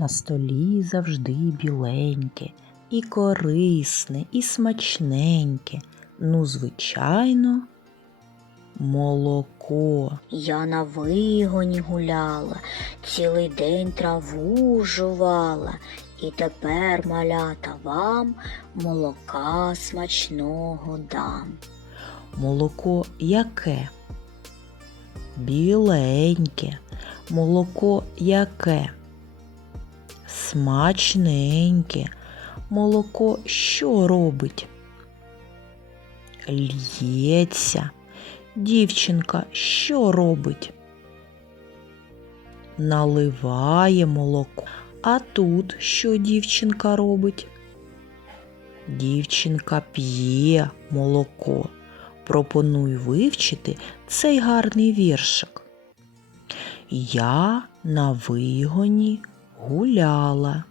на столі завжди біленьке, і корисне, і смачненьке. Ну, звичайно, молоко. Я на вигоні гуляла, цілий день траву жувала, і тепер, малята, вам молока смачного дам. Молоко яке? Біленьке. Молоко яке? Смачненьке. Молоко що робить? Л'ється. Дівчинка що робить? Наливає молоко. А тут що дівчинка робить? Дівчинка п'є молоко. Пропоную вивчити цей гарний віршик. Я на вигоні гуляла,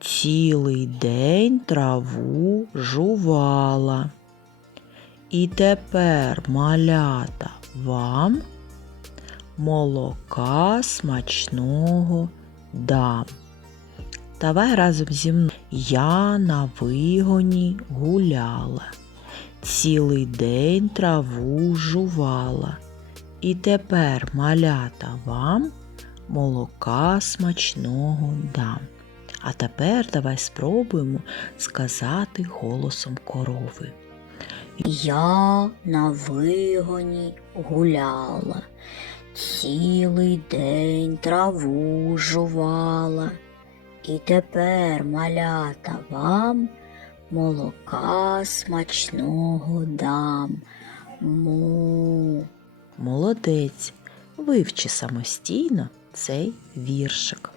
цілий день траву жувала. І тепер, малята, вам молока смачного дам. Давай разом зі мною. Я на вигоні гуляла, цілий день траву жувала. І тепер, малята, вам молока смачного дам. А тепер давай спробуємо сказати голосом корови. Я на вигоні гуляла, цілий день траву жувала, і тепер, малята, вам молока смачного дам. Му. Молодець, вивчи самостійно цей віршик.